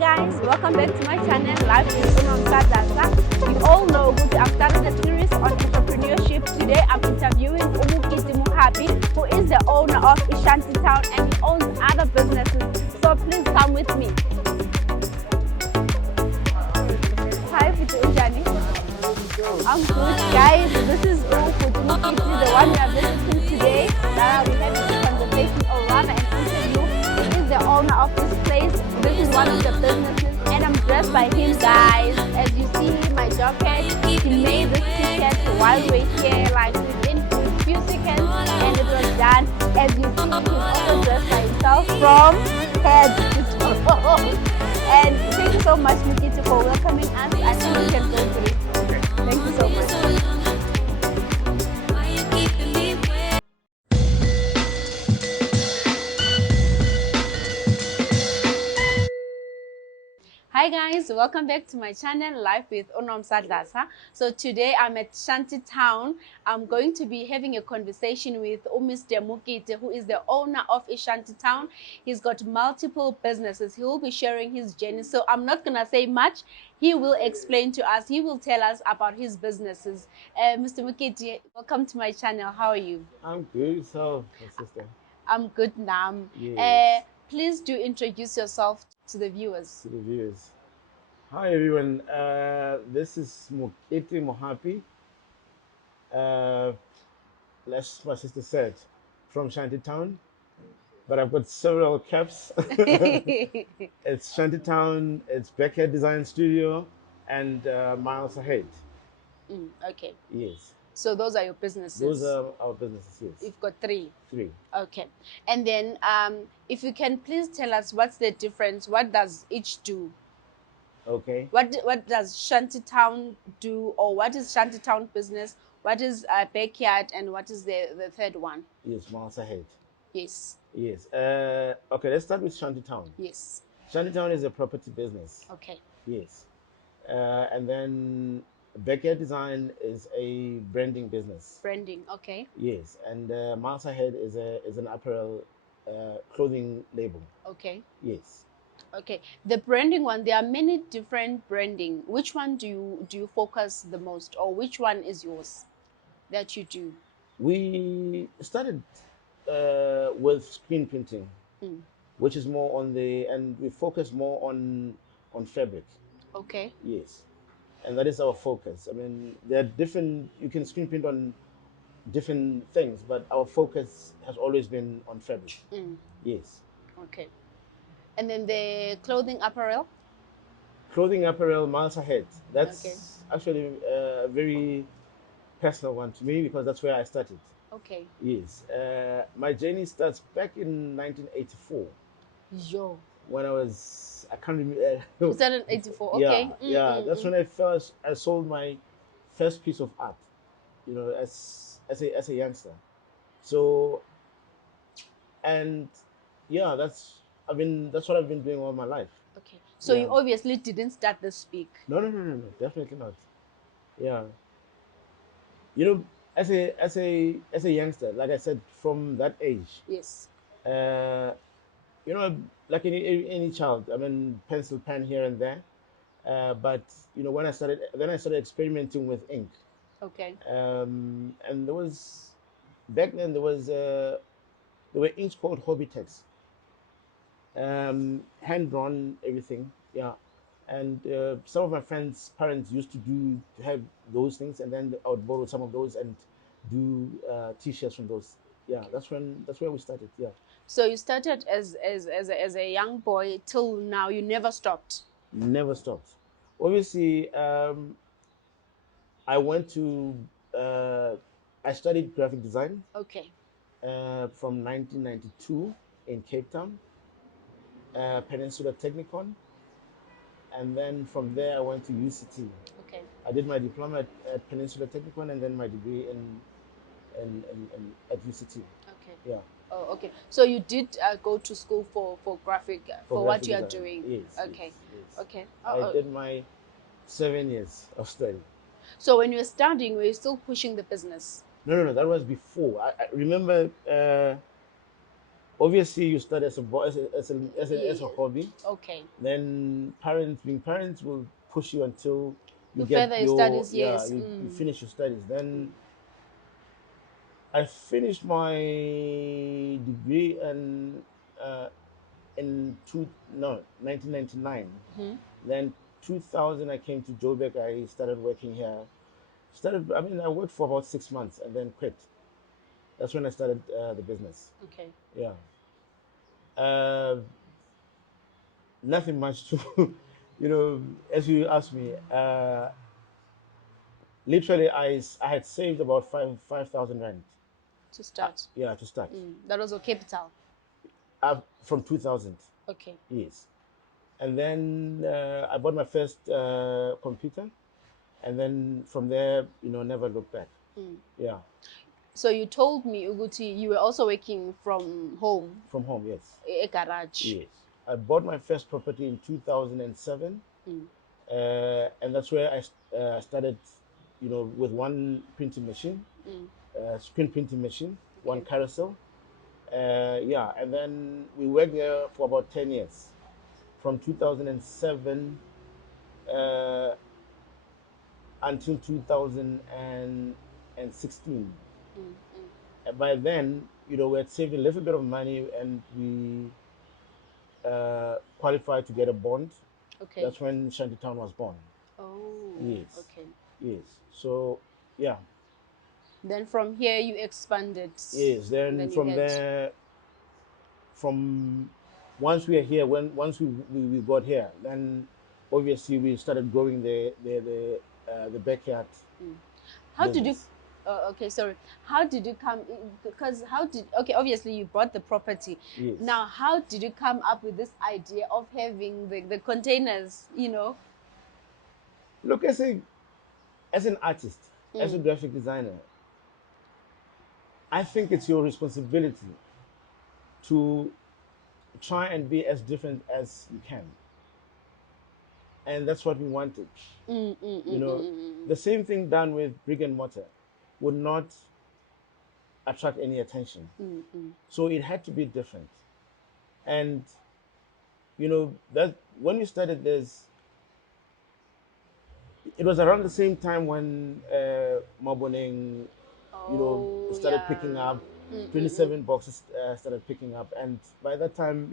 guys, welcome back to my channel, Life with Untitled. You all know that I've started a series on entrepreneurship. Today I'm interviewing Mr Mokete, who is the owner of Shanty and he owns other businesses. So please come with me. Hi, Unjani. I'm good, guys. This is Mr Mokete, the one we are visiting today. That we had a conversation, or rather an interview. He is the owner of this place. This is one of the businesses, and I'm dressed by him, guys. As you see, my jacket. He made this t-shirt while we're here, like within a few seconds, and it was done. As you see, he's also dressed by himself from head to toe. And thank you so much, Mokete, for welcoming us. I think we can go through. Thank you so much. Hi guys, welcome back to my channel, Life with Untitled. So today I'm at Shanty Town. I'm going to be having a conversation with Mr Mokete, who is the owner of Shanty Town. He's got multiple businesses. He will be sharing his journey. So I'm not gonna say much. He will explain to us. He will tell us about his businesses. Mr Mokete, welcome to my channel. How are you? I'm good, so my sister. I'm good now. Yes. Please do introduce yourself to the viewers. To the viewers. Hi everyone. This is Mokete Mohapi. As my sister said, from Shanty Town, but I've got several caps. It's Shanty Town. It's Backyard Design Studio, and Miles Ahead. Okay. Yes. So those are your businesses? Those are our businesses, yes. You've got three? Three. Okay. And then if you can please tell us what's the difference, what does each do? Okay. What does Shanty Town do, or what is Shanty Town business? What is Backyard, and what is the third one? Yes, Miles Ahead. Yes. Yes. Okay, let's start with Shanty Town. Yes. Shanty Town is a property business. Okay. Yes. And then Backyard Design is a branding business. Branding, okay. Yes. And Miles Ahead is an apparel clothing label. Okay. Yes. Okay. The branding one, there are many different branding. Which one do you focus the most, or which one is yours that you do? We started with screen printing, which is more on and we focus more on fabric. Okay. Yes. And that is our focus. I mean, there are different, you can screen print on different things, but our focus has always been on fabric. Yes. Okay. And then the clothing apparel? Clothing apparel, Miles Ahead. That's okay. actually a very personal one to me because that's where I started. Okay. Yes. My journey starts back in 1984. Yo. When I can't remember. You started in 84, okay. Yeah. That's when I sold my first piece of art, you know, as a youngster. So, and yeah, that's what I've been doing all my life. Okay. So Yeah. you obviously didn't start this big. No, definitely not. Yeah. You know, as a youngster, like I said, from that age. Yes. You know, like any child, I mean, pencil, pen here and there. But you know, then I started experimenting with ink. Okay. And back then there were inks called hobby text, hand drawn everything. Yeah. And some of my friends' parents used to have those things, and then I would borrow some of those and do t-shirts from those. Yeah, that's where we started. Yeah. So you started as a young boy till now. You never stopped. Never stopped. Obviously, I went to I studied graphic design. Okay. From 1992 in Cape Town, Peninsula Technicon, and then from there I went to UCT. Okay. I did my diploma at Peninsula Technicon and then my degree at UCT. Okay. Yeah. Oh, okay. So you did go to school for graphic for what graphic you are design. doing. Yes. Okay. Yes. Okay. I did my 7 years of study. So when you were studying, were you still pushing the business? No. That was before. I remember obviously you start as a as a Yes. hobby. Okay. Then being parents will push you until you To get further your your, studies, yeah, yes. you finish your studies. Then I finished my degree uh, in 1999. Then 2000 I came to Joburg. I started working here. I mean, I worked for about 6 months and then quit. That's when I started the business. Okay. Yeah. Uh, Nothing much to, as you asked me, literally I had saved about 5,000 rand. To start. Yeah, to start. That was your capital. From 2000. Okay. Yes. And then I bought my first computer, and then from there, never looked back. Yeah, So you told me, Uguti, you were also working from home, from home, yes. a garage. Yes. I bought my first property in 2007, and that's where I started, with one printing machine, screen printing machine, one Okay. carousel. Yeah, and then we worked there for about 10 years, from 2007 uh, until 2016. By then, we had saved a little bit of money, and we qualified to get a bond. Okay. That's when Shantytown was born. Oh, Yes, okay. yes. So, yeah, Then from here you expanded, yes. and Then then you from had. there, from once we are here, once we got here, then obviously we started growing the backyard How did you? business. Okay, sorry. How did you come? Because how did? Okay, obviously you bought the property. Yes. Now, how did you come up with this idea of having the containers? Look, as an artist, as a graphic designer, I think it's your responsibility to try and be as different as you can. And that's what we wanted. You know, the same thing done with brick and mortar would not attract any attention. So it had to be different. And that when we started this, it was around the same time when Maboning, Oh started picking yeah. up. 27 boxes started picking up, and by that time,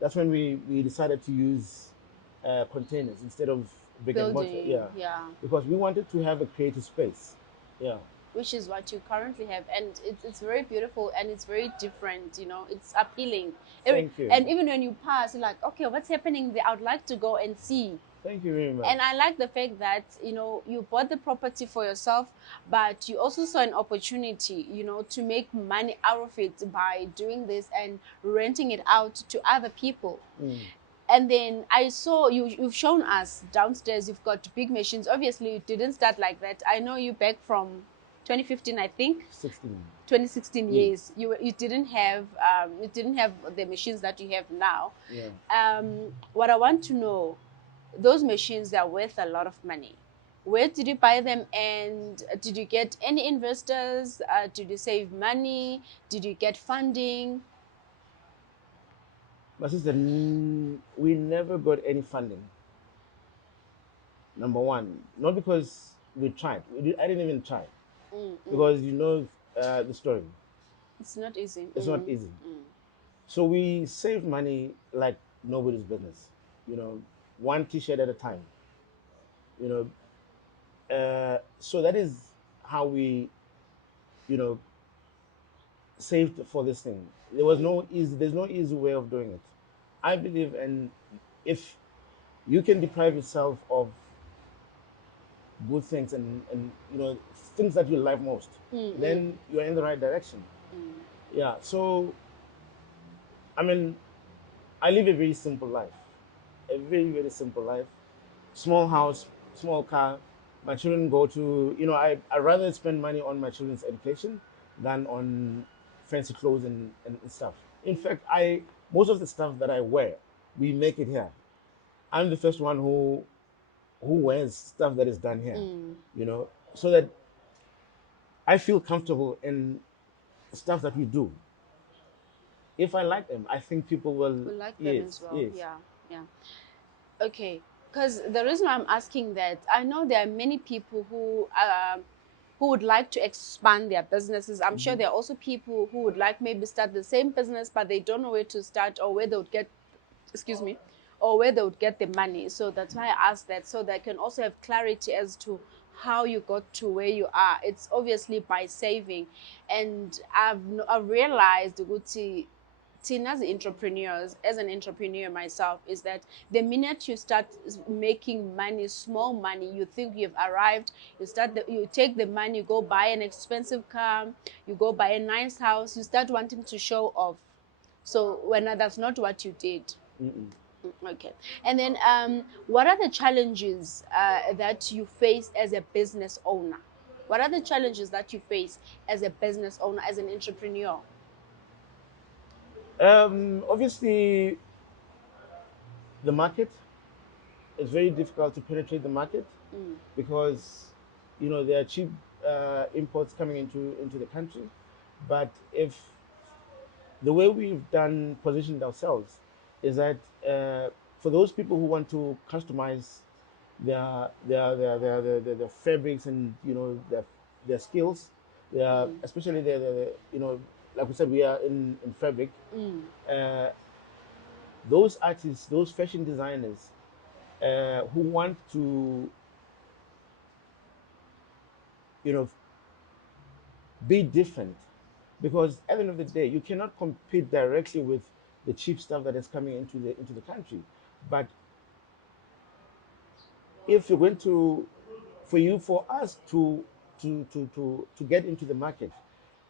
that's when we decided to use containers instead of brick and mortar. Building, Yeah, yeah. because we wanted to have a creative space. Yeah. Which is what you currently have, and it's very beautiful and it's very different. It's appealing. Thank you. And even when you pass, you're like, okay, what's happening there? I would like to go and see. Thank you very much. And I like the fact that you bought the property for yourself, but you also saw an opportunity, to make money out of it by doing this and renting it out to other people. And then I saw you've shown us downstairs you've got big machines. Obviously you didn't start like that. I know you back from 2015, I think. 16. 2016, Yes. yes. You didn't have the machines that you have now. Yeah. What I want to know, those machines are worth a lot of money. Where did you buy them, and did you get any investors? Did you save money? Did you get funding? My sister, we never got any funding. Number one, not because we tried. I didn't even try because the story. It's not easy. It's not easy. So we save money like nobody's business. You know, one T-shirt at a time. You so that is how we, you know, saved for this thing. There's no easy way of doing it. I believe, and if you can deprive yourself of good things and things that you like most, then you're in the right direction. Yeah. So I mean, I live a very simple life, a very very simple life. Small house, small car. My children go to, I rather spend money on my children's education than on fancy clothes and stuff. In fact, most of the stuff that I wear, we make it here. I'm the first one who wears stuff that is done here, so that I feel comfortable in stuff that we do. if I like them, I think people will. We like them as Yes, well. yes. Yeah, yeah. Okay, because the reason why I'm asking that, I know there are many people who would like to expand their businesses. I'm sure Mm-hmm. there are also people who would like maybe start the same business, but they don't know where to start or where they would get, excuse me, or where they would get the money. So that's why I asked that, so they can also have clarity as to how you got to where you are. It's obviously by saving, and I've realized, Guti, teen as entrepreneurs, as an entrepreneur myself, is that the minute you start making money, small money, you think you've arrived. You take the money, you go buy an expensive car, you go buy a nice house, you start wanting to show off. So when that's not what you did. Mm-mm. Okay. And then what are the challenges that you face as a business owner? What are the challenges that you face as a business owner, as an entrepreneur? Obviously, the market, it's very difficult to penetrate the market Mm, because there are cheap imports coming into the country. But if the way we've done positioned ourselves is that for those people who want to customize their fabrics and their skills, especially like we said, we are in fabric. mm, Uh, those artists, those fashion designers who want to you know be different, because at the end of the day you cannot compete directly with the cheap stuff that is coming into the country. But if you're going to for us to get into the market,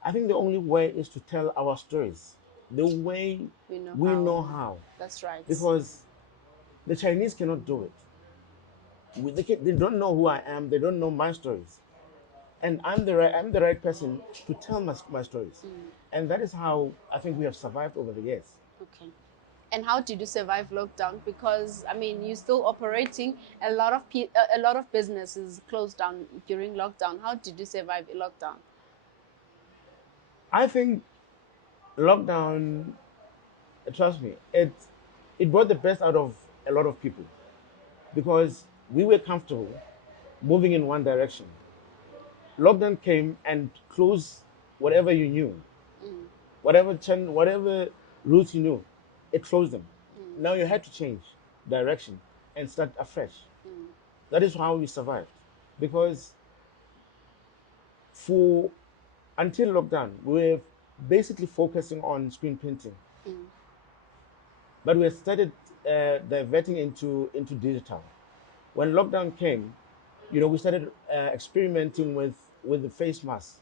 I think the only way is to tell our stories the way we know we how. know how. That's right. Because the Chinese cannot do it. They don't know who I am, they don't know my stories, and I'm the right person to tell my stories. And that is how I think we have survived over the years. Okay. And how did you survive lockdown? Because I mean, you're still operating. A lot of businesses closed down during lockdown. How did you survive lockdown? I think lockdown, trust me, it brought the best out of a lot of people, because we were comfortable moving in one direction. Lockdown came and closed whatever you knew, whatever routes you knew, it closed them. Now you had to change direction and start afresh. That is how we survived, because for until lockdown, we were basically focusing on screen printing, but we started diverting into digital. When lockdown came, we started experimenting with the face masks,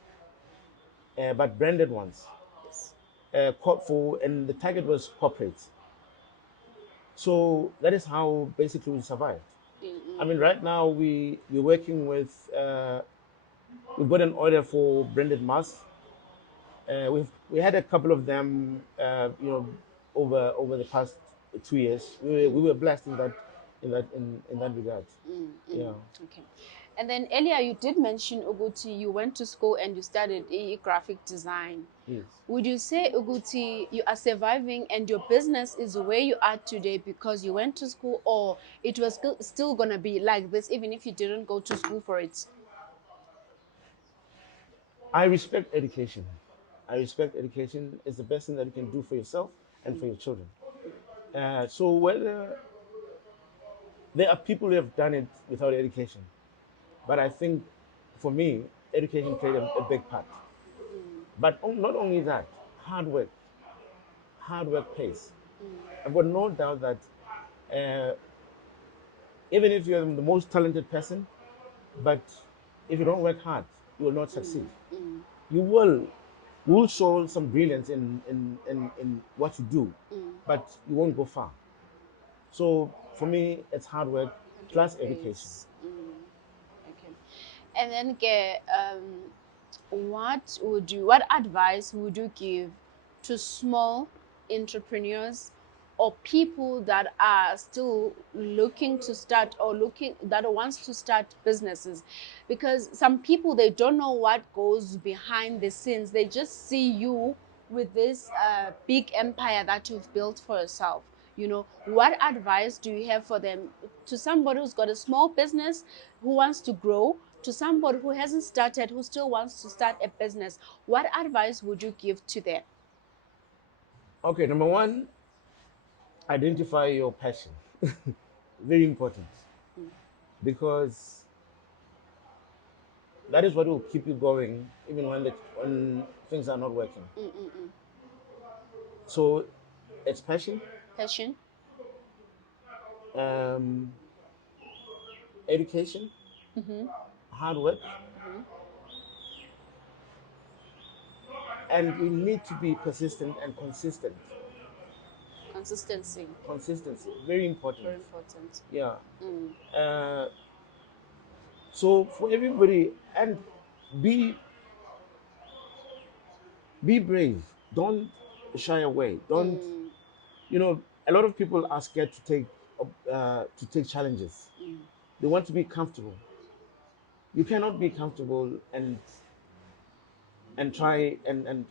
but branded ones, Yes. and the target was corporate. So that is how basically we survived. I mean, right now we're working with we've got an order for branded masks. We had a couple of them, over the past 2 years. We were blessed in that regard. Yeah. Okay. And then earlier you did mention, Uguti, you went to school and you studied graphic design. Yes. Would you say, Uguti, you are surviving and your business is where you are today because you went to school, or it was still going to be like this even if you didn't go to school for it? I respect education. I respect education. It's the best thing that you can do for yourself and for your children. So whether there are people who have done it without education, but I think for me, education played a big part. But not only that, hard work, hard work pays. I've got no doubt that uh, even if you're the most talented person, but if you don't work hard, you will not succeed. You will show some brilliance in what you do, but you won't go far. So for me, it's hard work Hard work plus education. pays. Okay. And then, what advice would you give to small entrepreneurs or people that are still looking to start, or looking that wants to start businesses? Because some people, they don't know what goes behind the scenes. They just see you with this big empire that you've built for yourself, what advice do you have for them, to somebody who's got a small business who wants to grow, to somebody who hasn't started, who still wants to start a business? What advice would you give to them? Okay, number one, identify your passion. Very important, because that is what will keep you going even when things are not working. So it's passion, Passion. um, education, hard work, and you need to be persistent and consistent. Consistency. Consistency, very important. Very important. Yeah. So for everybody, and be be brave. Don't shy away. Don't, a lot of people are scared to take challenges. They want to be comfortable. You cannot be comfortable and try and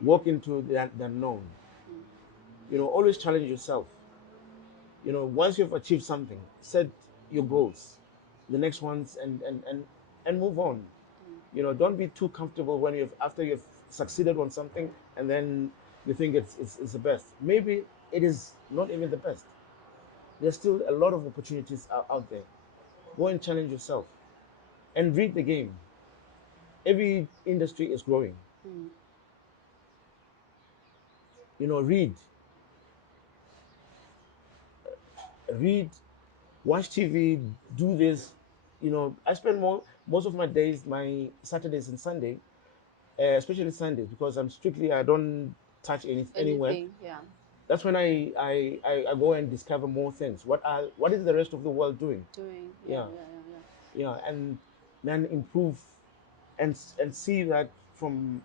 walk into the unknown. Always challenge yourself. Once you've achieved something, set your goals, the next ones, and move on. Don't be too comfortable when after you've succeeded on something, and then you think it's the best. Maybe it is not even the best. There's still a lot of opportunities out there. Go and challenge yourself and read the game. Every industry is growing. Read, read, watch TV, do this. I spend most of my days, my Saturdays and Sunday, especially Sundays, because I don't touch any work. Anything, yeah. That's when I go and discover more things. What is the rest of the world doing? Doing, Yeah, yeah. and then improve and see that from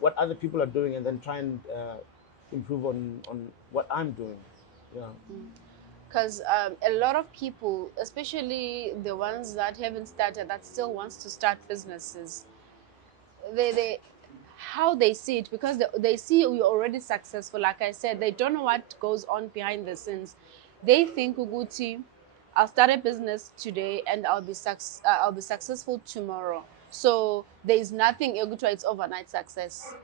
what other people are doing, and then try and improve on what I'm doing. Yeah. Because a lot of people, especially the ones that haven't started, that still wants to start businesses, they how they see it, because they see you're already successful. Like I said, they don't know what goes on behind the scenes. They think, Uguti, I'll start a business today and I'll be successful tomorrow. So there's nothing, Uguti, it's overnight success.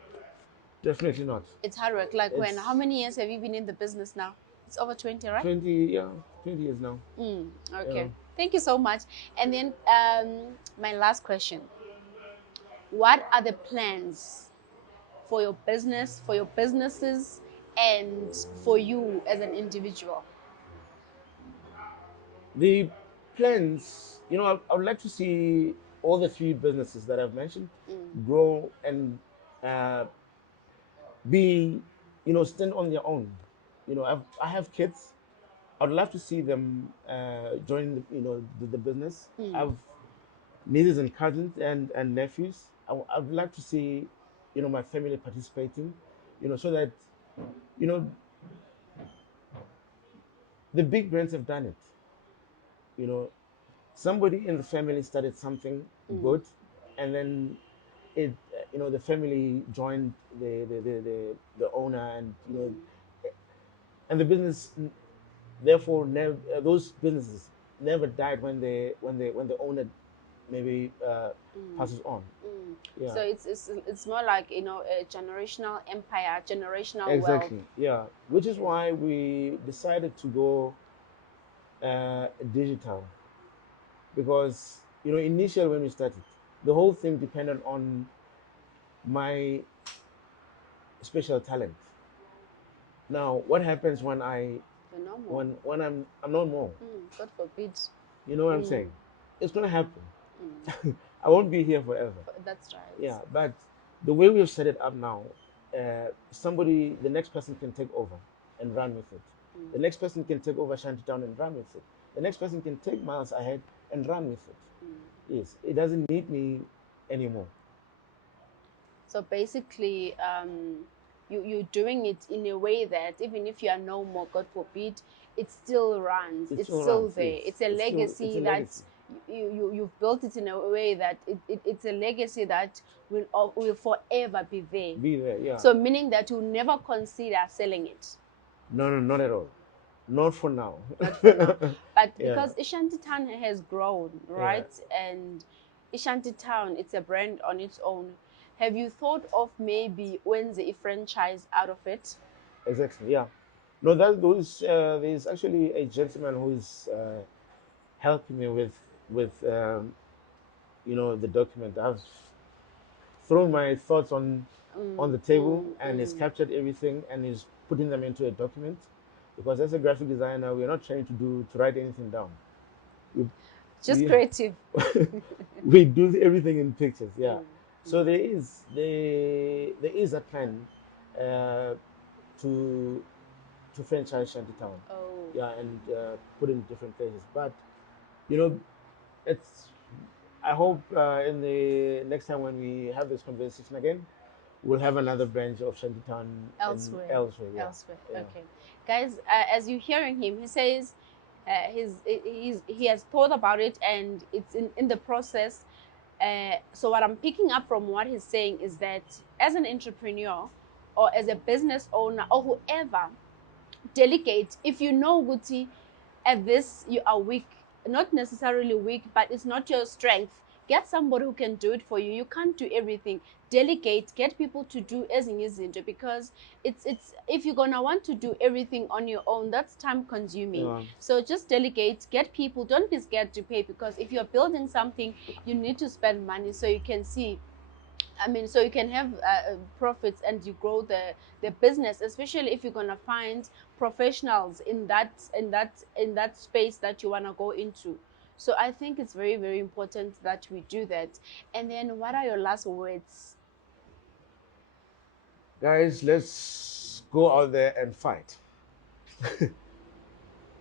Definitely not. It's hard work. Like, when, It's how many years have you been in the business now? It's over 20, right? 20, yeah, 20 years now. Okay. Yeah. Thank you so much. And then my last question. What are the plans for your business, for your businesses, and for you as an individual? The plans, I would like to see all the three businesses that I've mentioned grow and uh, be, stand on their own. I have kids. I'd love to see them join, the business. I have nieces and cousins and nephews. I'd like to see, my family participating, so that, you know, the big brands have done it. You know, somebody in the family started something good, and then the family joined the owner, and and the business, therefore, never, those businesses never died when the owner maybe passes on. Yeah. So it's more like, a generational empire, generational wealth. Exactly. Yeah. Which is why we decided to go digital, because initially when we started, the whole thing depended on my special talent. Now, what happens when You're no more. when I'm not more? God forbid. You know what I'm saying? It's gonna happen. I won't be here forever. That's right. Yeah, but the way we've set it up now, the next person can take over and run with it. The next person can take over Shantytown and run with it. The next person can take miles ahead and run with it. Yes, it doesn't need me anymore. So basically, you're doing it in a way that even if you are no more, God forbid, it still runs. It It's still still runs. there. Yes, It's a it's legacy a that legacy. you've built it in a way that it's a legacy that will forever be there. Be there, yeah. So meaning that you never consider selling it. No, no, not at all. Not for now. Not for now. But Yeah. because Shantytown has grown, right? And Shantytown, it's a brand on its own. Have you thought of maybe when's a franchise out of it? Exactly, yeah. No, that those there's actually a gentleman who's helping me with the document. I've thrown my thoughts on the table, and he's captured everything and he's putting them into a document, because as a graphic designer we're not trying to write anything down. We, Just we, creative. we do everything in pictures, yeah. So there is a plan uh, to franchise Shantytown, Oh. yeah, and put in different places. But you know, it's. I hope in the next time when we have this conversation again, we'll have another branch of Shantytown Elsewhere. elsewhere. Yeah. Elsewhere. Yeah. Okay, guys. As you're hearing him, he says he has thought about it and it's in the process. So what I'm picking up from what he's saying is that as an entrepreneur or as a business owner or whoever, delegate. If you know, Guti, at this you are weak, not necessarily weak, but it's not your strength. Get somebody who can do it for you. You can't do everything. Delegate. Get people to do as in ezinto, because it's if you're gonna want to do everything on your own, that's time consuming. Yeah. So just delegate. Get people. Don't be scared to pay, because if you're building something, you need to spend money so you can see. I mean, so you can have profits and you grow the business, especially if you're gonna find professionals in that space that you wanna go into. So I think it's very, very important that we do that. And then, what are your last words? Guys, let's go out there and fight.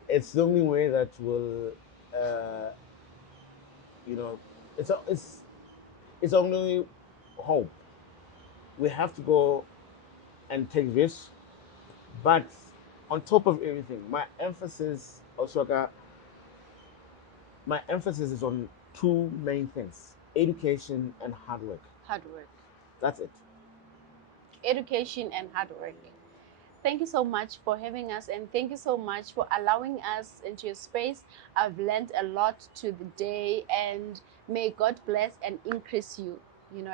It's the only way that will, uh, you know, it's only hope. We have to go and take risks, but on top of everything, my emphasis is on two main things: education and hard work. Hard work, That's it. education, and hard work. Thank you so much for having us, and thank you so much for allowing us into your space. I've learned a lot today, and may God bless and increase you,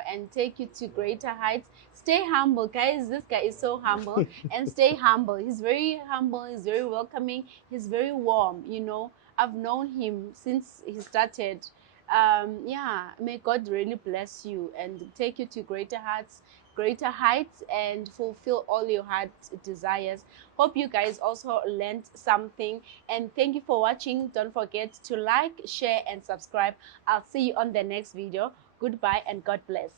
and take you to greater heights. Stay humble, guys. This guy is so humble, and stay humble. He's very humble, he's very welcoming, he's very warm. I've known him since he started. Yeah, may God really bless you and take you to greater heights, and fulfill all your heart desires. Hope you guys also learned something, and thank you for watching. Don't forget to like, share, and subscribe. I'll see you on the next video. Goodbye and God bless.